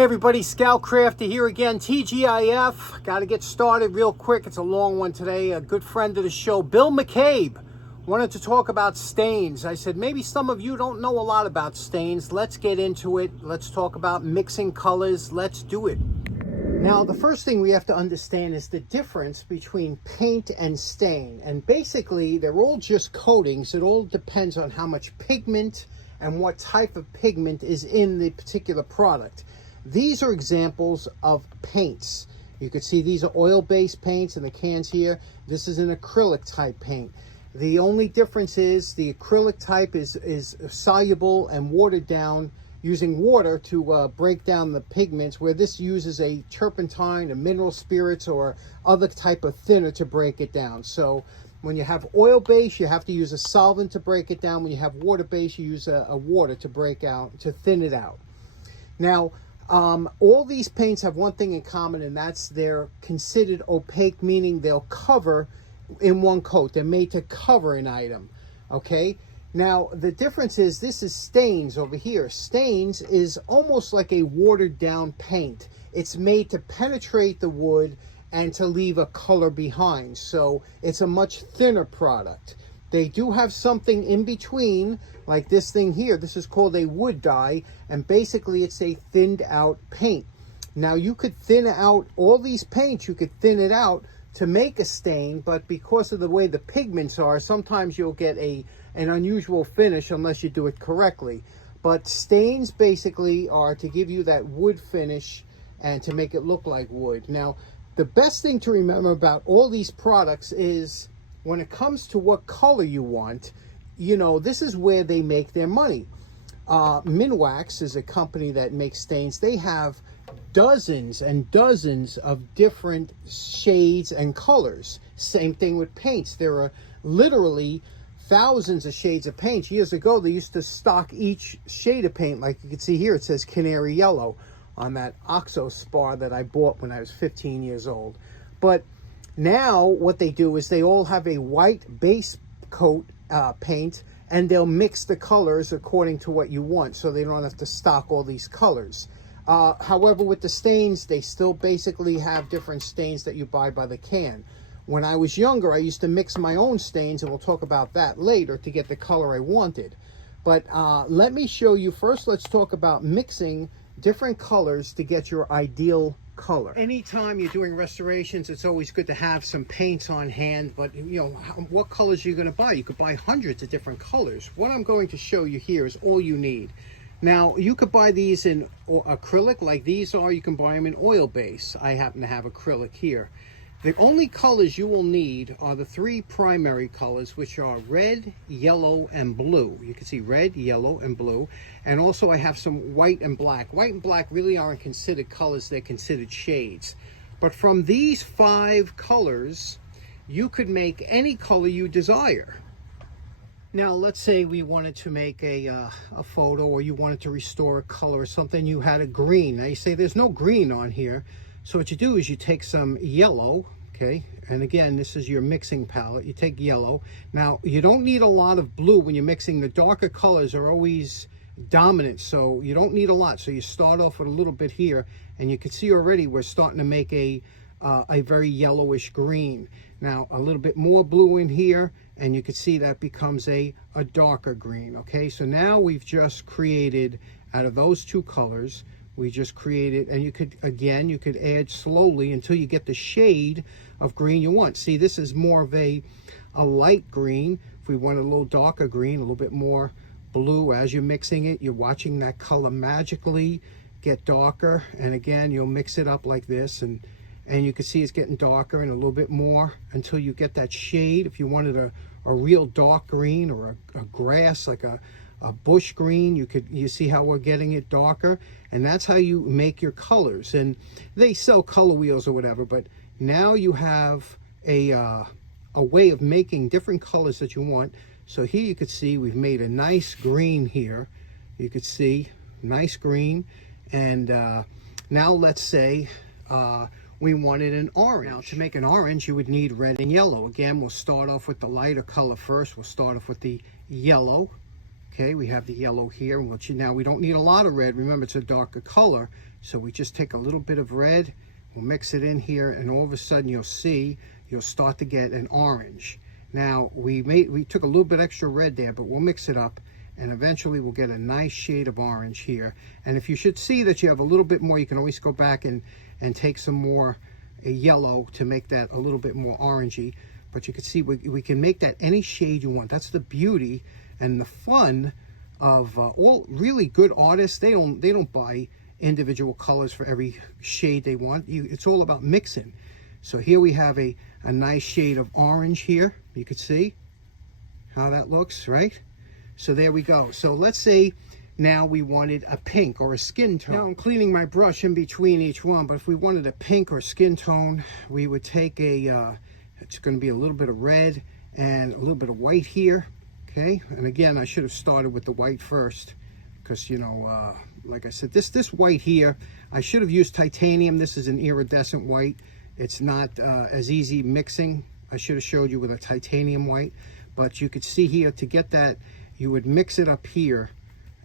Hey everybody, Scout Crafter here again, TGIF. Got to get started real quick. It's a long one today. A good friend of the show, Bill McCabe, wanted to talk about stains. I said, maybe some of you don't know a lot about stains. Let's get into it. Let's talk about mixing colors. Let's do it. Now, the first thing we have to understand is the difference between paint and stain. And basically, they're all just coatings. It all depends on how much pigment and what type of pigment is in the particular product. These are examples of paints. You can see these are oil-based paints in the cans here. This is an acrylic type paint. The only difference is the acrylic type is soluble and watered down using water to break down the pigments, where this uses a turpentine, a mineral spirits, or other type of thinner to break it down. So when you have oil-based, you have to use a solvent to break it down. When you have water-based, you use a water to thin it out. Now, all these paints have one thing in common, and that's they're considered opaque, meaning they'll cover in one coat. They're made to cover an item, okay? Now, the difference is this is stains over here. Stains is almost like a watered down paint. It's made to penetrate the wood and to leave a color behind. So it's a much thinner product. They do have something in between, like this thing here. This is called a wood dye, and basically it's a thinned out paint. Now, you could thin out all these paints, you could thin it out to make a stain, but because of the way the pigments are, sometimes you'll get an unusual finish unless you do it correctly. But stains basically are to give you that wood finish and to make it look like wood. Now, the best thing to remember about all these products is when it comes to what color you want, you know, this is where they make their money. Minwax is a company that makes stains. They have dozens and dozens of different shades and colors. Same thing with paints. There are literally thousands of shades of paint. Years ago, they used to stock each shade of paint. Like you can see here, it says canary yellow on that Oxo Spar that I bought when I was 15 years old. But now what they do is they all have a white base coat paint, and they'll mix the colors according to what you want, so they don't have to stock all these colors. However, with the stains, they still basically have different stains that you buy by the can. When I was younger, I used to mix my own stains, and we'll talk about that later, to get the color I wanted. But let me show you first. Let's talk about mixing different colors to get your ideal color. Anytime you're doing restorations, it's always good to have some paints on hand, but you know, what colors are you going to buy? You could buy hundreds of different colors. What I'm going to show you here is all you need. Now, you could buy these in acrylic like these are. You can buy them in oil base. I happen to have acrylic here. The only colors you will need are the three primary colors, which are red, yellow, and blue. You can see red, yellow, and blue. And also I have some white and black. White and black really aren't considered colors, they're considered shades. But from these 5 colors, you could make any color you desire. Now, let's say we wanted to make a photo, or you wanted to restore a color or something. You had a green. Now you say there's no green on here. So what you do is you take some yellow, okay? And again, this is your mixing palette. You take yellow. Now, you don't need a lot of blue when you're mixing. The darker colors are always dominant, so you don't need a lot. So you start off with a little bit here, and you can see already we're starting to make a very yellowish green. Now, a little bit more blue in here, and you can see that becomes a darker green, okay? So now we've just created, out of those 2 colors, we just created, and you could add slowly until you get the shade of green you want. See, this is more of a light green. If we want a little darker green, a little bit more blue, as you're mixing it, you're watching that color magically get darker. And again, you'll mix it up like this, and you can see it's getting darker and a little bit more until you get that shade. If you wanted a real dark green, or a grass, like a bush green, you see how we're getting it darker, and that's how you make your colors. And they sell color wheels or whatever, but now you have a way of making different colors that you want. So here you could see we've made a nice green here. You could see nice green, and now let's say we wanted an orange. Now, to make an orange, you would need red and yellow. Again, we'll start off with the lighter color first. We'll start off with the yellow. Okay, we have the yellow here, which now we don't need a lot of red. Remember, it's a darker color, so we just take a little bit of red, we'll mix it in here, and all of a sudden you'll start to get an orange. Now, we took a little bit extra red there, but we'll mix it up, and eventually we'll get a nice shade of orange here. And if you should see that you have a little bit more, you can always go back and take some more yellow to make that a little bit more orangey. But you can see we can make that any shade you want. That's the beauty and the fun of all really good artists. They don't buy individual colors for every shade they want. It's all about mixing. So here we have a nice shade of orange here. You can see how that looks, right? So there we go. So let's say now we wanted a pink or a skin tone. Now I'm cleaning my brush in between each one, but if we wanted a pink or skin tone, we would take it's going to be a little bit of red and a little bit of white here. Okay, and again, I should have started with the white first because, you know, like I said, this white here, I should have used titanium. This is an iridescent white. It's not as easy mixing. I should have showed you with a titanium white, but you could see here to get that, you would mix it up here.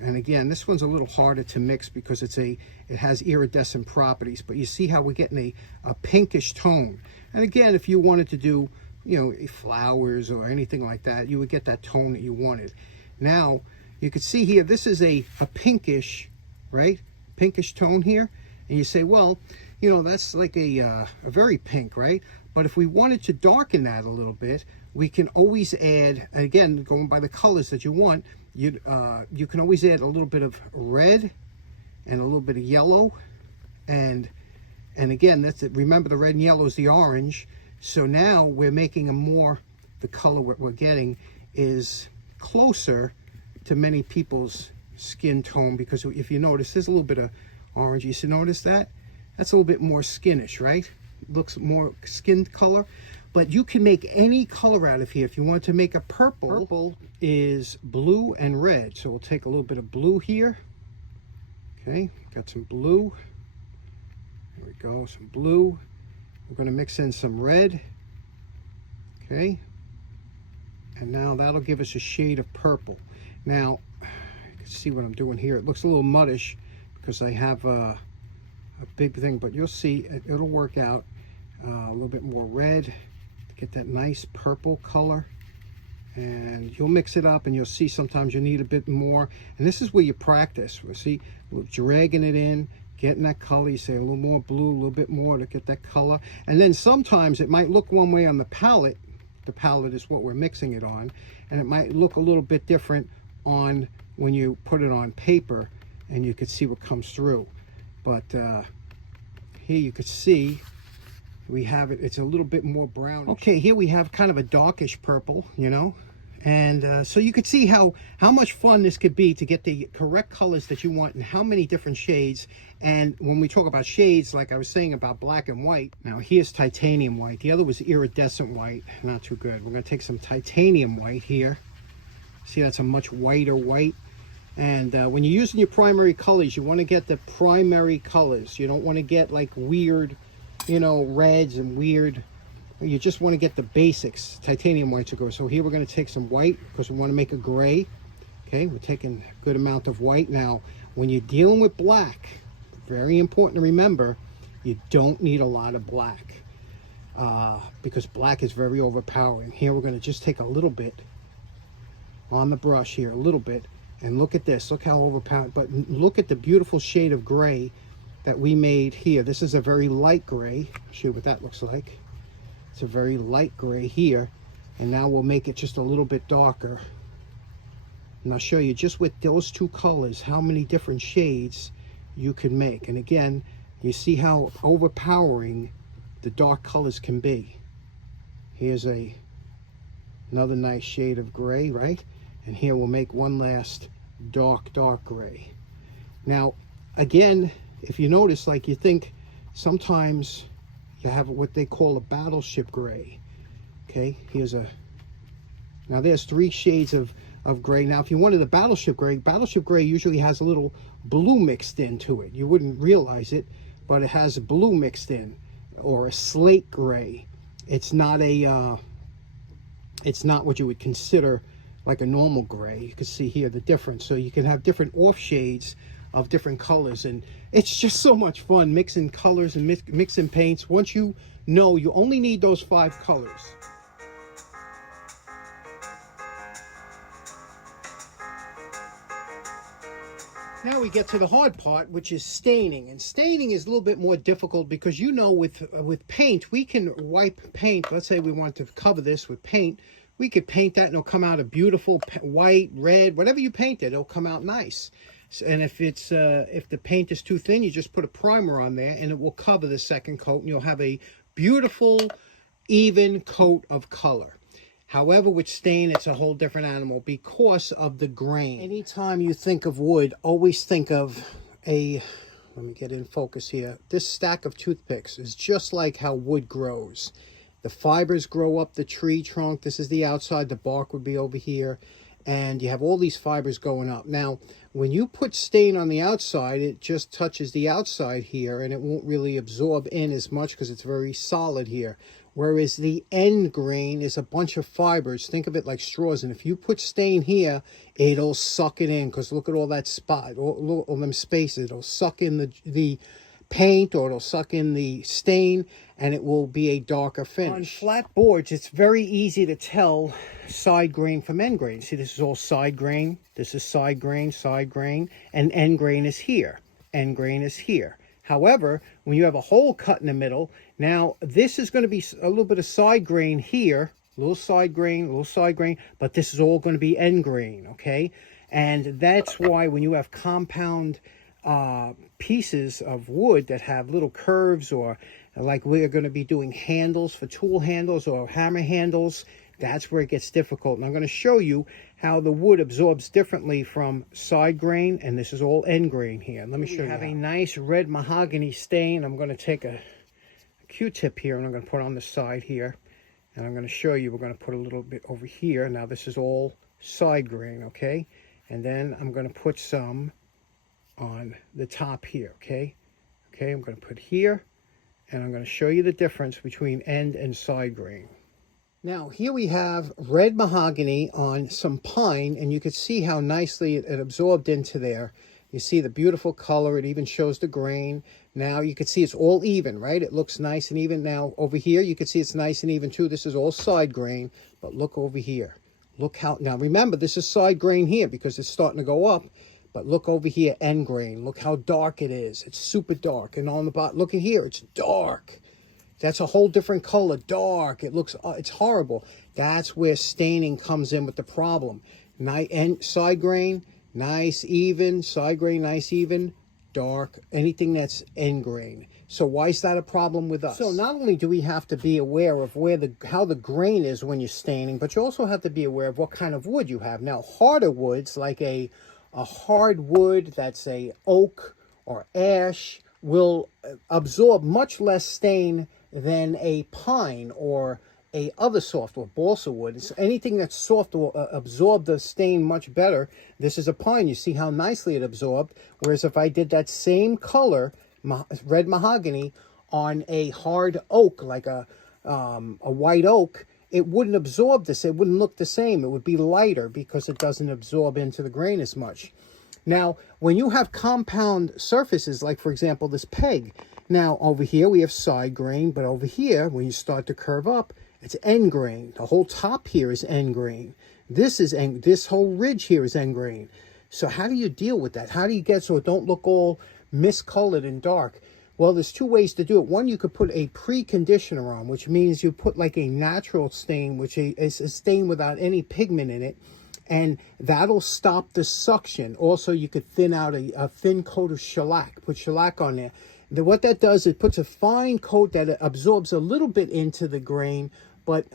And again, this one's a little harder to mix because it has iridescent properties, but you see how we're getting a pinkish tone. And again, if you wanted to do, you know, flowers or anything like that, you would get that tone that you wanted. Now, you can see here, this is a pinkish, right? Pinkish tone here. And you say, well, you know, that's like a very pink, right? But if we wanted to darken that a little bit, we can always add, and again, going by the colors that you want, you can always add a little bit of red and a little bit of yellow. And again, that's it. Remember, the red and yellow is the orange. So now we're making the color we're getting is closer to many people's skin tone, because if you notice, there's a little bit of orange. You notice that? That's a little bit more skinish, right? Looks more skin color. But you can make any color out of here. If you want to make a purple, purple is blue and red. So we'll take a little bit of blue here. Okay, got some blue. There we go, some blue. We're going to mix in some red. Okay. And now that'll give us a shade of purple. Now, you can see what I'm doing here. It looks a little muddish because I have a big thing, but you'll see it'll work out. A little bit more red to get that nice purple color. And you'll mix it up and you'll see sometimes you need a bit more. And this is where you practice. We'll see, we're dragging it in, getting that color. You say a little more blue, a little bit more to get that color. And then sometimes it might look one way on the palette. The palette is what we're mixing it on. And it might look a little bit different on when you put it on paper, and you could see what comes through. But here you could see we have it's a little bit more brown. Okay, here we have kind of a darkish purple, you know. And so you could see how much fun this could be to get the correct colors that you want and how many different shades. And when we talk about shades, like I was saying about black and white, now here's titanium white. The other was iridescent white, not too good. We're going to take some titanium white here. See, that's a much whiter white. And when you're using your primary colors, you want to get the primary colors. You don't want to get like weird, you know, reds and weird. You just want to get the basics. Titanium whites will go. So here we're going to take some white because we want to make a gray. Okay, we're taking a good amount of white. Now, when you're dealing with black, very important to remember, you don't need a lot of black because black is very overpowering. Here we're going to just take a little bit on the brush here, a little bit, and look at this. Look how overpowered. But look at the beautiful shade of gray that we made here. This is a very light gray. I'll show you what that looks like. It's a very light gray here, and now we'll make it just a little bit darker. And I'll show you just with those two colors how many different shades you can make. And again, you see how overpowering the dark colors can be. Here's another nice shade of gray, right? And here we'll make one last dark gray. Now, again, if you notice, like you think sometimes you have what they call a battleship gray. Okay, now there's 3 shades of gray. Now if you wanted a battleship gray usually has a little blue mixed into it. You wouldn't realize it, but it has blue mixed in, or a slate gray. It's not what you would consider like a normal gray. You can see here the difference. So you can have different off shades of different colors, and it's just so much fun mixing colors and mixing paints. Once you know you only need those 5 colors. Now we get to the hard part, which is staining. And staining is a little bit more difficult because, you know, with paint, we can wipe paint. Let's say we want to cover this with paint. We could paint that and it'll come out a beautiful white, red, whatever you paint it, it'll come out nice. And if the paint is too thin, you just put a primer on there and it will cover the second coat, and you'll have a beautiful, even coat of color. However, with stain, it's a whole different animal because of the grain. Anytime you think of wood, always think of let me get in focus here. This stack of toothpicks is just like how wood grows. The fibers grow up the tree trunk. This is the outside. The bark would be over here. And you have all these fibers going up. Now, when you put stain on the outside, it just touches the outside here, and it won't really absorb in as much because it's very solid here. Whereas the end grain is a bunch of fibers. Think of it like straws. And if you put stain here, it'll suck it in, because look at all that spot, all them spaces. It'll suck in the paint, or it'll suck in the stain, and it will be a darker finish. On flat boards, it's very easy to tell side grain from end grain. See, this is all side grain. This is side grain, and end grain is here. End grain is here. However, when you have a hole cut in the middle, now this is going to be a little bit of side grain here, a little side grain, but this is all going to be end grain, okay? And that's why when you have compound pieces of wood that have little curves, or like we're going to be doing handles for tool handles or hammer handles, that's where it gets difficult. And I'm going to show you how the wood absorbs differently from side grain, and this is all end grain here. Let me show you. Have a nice red mahogany stain. I'm going to take a Q-tip here, and I'm going to put it on the side here, and I'm going to show you. We're going to put a little bit over here. Now this is all side grain, okay? And then I'm going to put some on the top here, okay? Okay, I'm going to put here, and I'm going to show you the difference between end and side grain. Now, here we have red mahogany on some pine, and you can see how nicely it absorbed into there. You see the beautiful color. It even shows the grain. Now, you can see it's all even, right? It looks nice and even. Now, over here, you can see it's nice and even, too. This is all side grain, but look over here. Look how... Now, remember, this is side grain here because it's starting to go up, but look over here, end grain. Look how dark it is. It's super dark. And on the bottom, look at here, it's dark. That's a whole different color, dark. It looks, it's horrible. That's where staining comes in with the problem. Side grain, nice, even. Side grain, nice, even. Dark. Anything that's end grain. So why is that a problem with us? So not only do we have to be aware of how the grain is when you're staining, but you also have to be aware of what kind of wood you have. Now, harder woods, like a hard wood that's a oak or ash, will absorb much less stain than a pine or a other soft wood, balsa wood. It's anything that's soft will absorb the stain much better. This is a pine. You see how nicely it absorbed. Whereas if I did that same color, red mahogany, on a hard oak, like a white oak, it wouldn't absorb this. It wouldn't look the same. It would be lighter because it doesn't absorb into the grain as much. Now, when you have compound surfaces, like, for example, this peg, now over here we have side grain, but over here, when you start to curve up, it's end grain. The whole top here is end grain. This whole ridge here is end grain. So how do you deal with that? How do you get so it don't look all miscolored and dark? Well, there's two ways to do it. One, you could put a preconditioner on, which means you put like a natural stain, which is a stain without any pigment in it, and that'll stop the suction. Also, you could thin out a thin coat of shellac, put shellac on there. What that does, it puts a fine coat that absorbs a little bit into the grain, but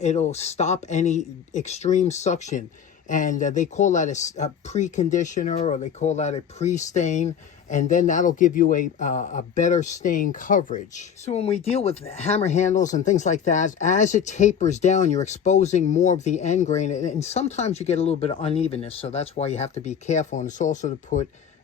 it'll stop any extreme suction. And they call that a preconditioner, or they call that a pre-stain. And then that'll give you a better stain coverage. So when we deal with hammer handles and things like that, as it tapers down, you're exposing more of the end grain. And sometimes you get a little bit of unevenness, so that's why you have to be careful. And it's also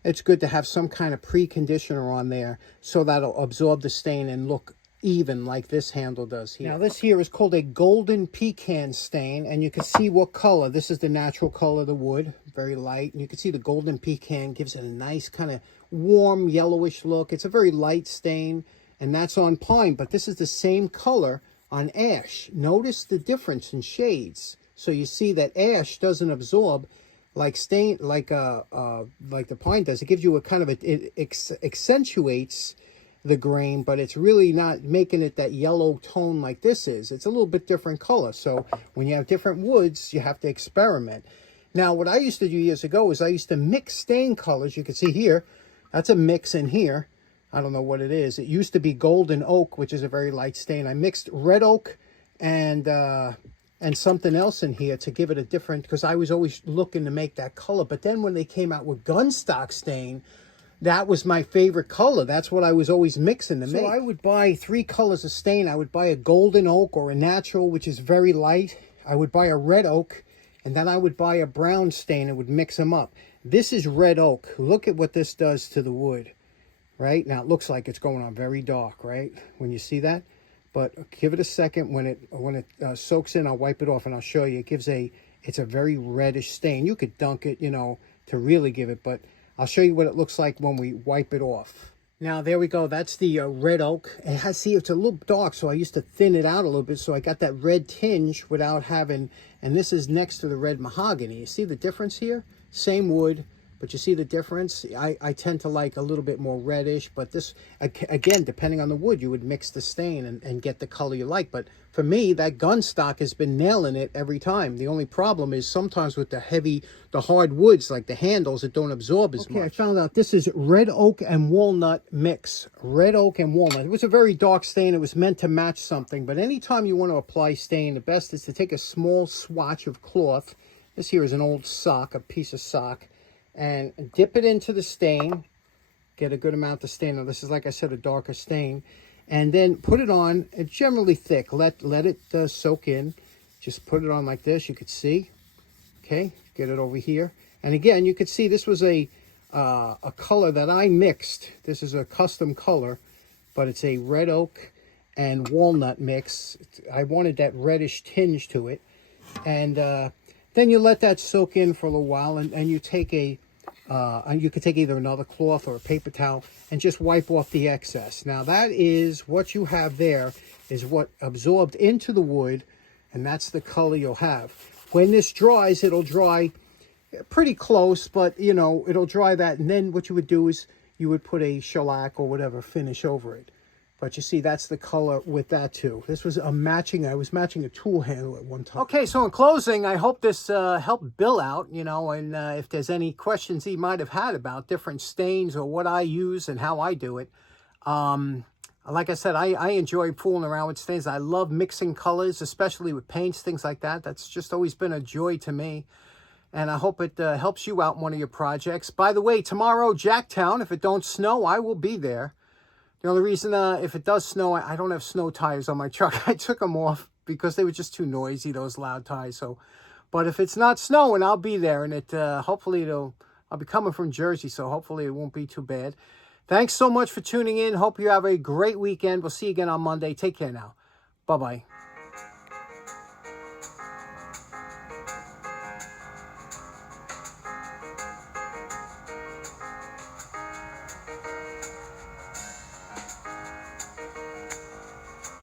it's good to have some kind of preconditioner on there so that'll absorb the stain and look even like this handle does here. Now this here is called a golden pecan stain, and you can see what color. This is the natural color of the wood, very light, and you can see the golden pecan gives it a nice kind of warm yellowish look. It's a very light stain, and that's on pine, but this is the same color on ash. Notice the difference in shades. So you see that ash doesn't absorb like stain, like the pine does. It gives you a kind of, it accentuates the grain, but it's really not making it that yellow tone like this is. It's a little bit different color. So when you have different woods, you have to experiment. Now, what I used to do years ago is I used to mix stain colors. You can see here, that's a mix in here. I don't know what it is. It used to be golden oak, which is a very light stain. I mixed red oak and something else in here to give it a different, because I was always looking to make that color. But then when they came out with gunstock stain, that was my favorite color. That's what I was always mixing to make. So I would buy 3 colors of stain. I would buy a golden oak or a natural, which is very light. I would buy a red oak, and then I would buy a brown stain and would mix them up. This is red oak. Look at what this does to the wood, right? Now it looks like it's going on very dark, right? When you see that. But give it a second. When it soaks in, I'll wipe it off and I'll show you. It's a very reddish stain. You could dunk it, you know, to really give it, but I'll show you what it looks like when we wipe it off. Now, there we go. That's the red oak. It has, see, it's a little dark, so I used to thin it out a little bit, so I got that red tinge without having, and this is next to the red mahogany. You see the difference here? Same wood, but you see the difference? I tend to like a little bit more reddish, but this, again, depending on the wood, you would mix the stain and get the color you like. But for me, that gunstock has been nailing it every time. The only problem is sometimes with the hard woods, like the handles, it don't absorb as much. Okay, I found out this is red oak and walnut mix. Red oak and walnut. It was a very dark stain. It was meant to match something. But anytime you want to apply stain, the best is to take a small swatch of cloth. This here is an old sock, a piece of sock. And dip it into the stain, get a good amount of stain. Now this is, like I said, a darker stain, and then put it on. It's generally thick. Let it soak in. Just put it on like this. You could see. Okay, get it over here, and again you could see this was a color that I mixed. This is a custom color, but it's a red oak and walnut mix. I wanted that reddish tinge to it, and then you let that soak in for a little while, and you take and you could take either another cloth or a paper towel and just wipe off the excess. Now that is what you have there, is what absorbed into the wood, and that's the color you'll have. When this dries, it'll dry pretty close, but you know, it'll dry that, and then what you would do is you would put a shellac or whatever finish over it. But you see, that's the color with that too. This was I was matching a tool handle at one time. Okay, so in closing, I hope this helped Bill out, you know, and if there's any questions he might have had about different stains or what I use and how I do it. Like I said, I enjoy fooling around with stains. I love mixing colors, especially with paints, things like that. That's just always been a joy to me. And I hope it helps you out in one of your projects. By the way, tomorrow, Jacktown, if it don't snow, I will be there. The only reason, if it does snow, I don't have snow tires on my truck. I took them off because they were just too noisy, those loud tires. So, but if it's not snowing, I'll be there, and hopefully I'll be coming from Jersey, so hopefully it won't be too bad. Thanks so much for tuning in. Hope you have a great weekend. We'll see you again on Monday. Take care now. Bye-bye.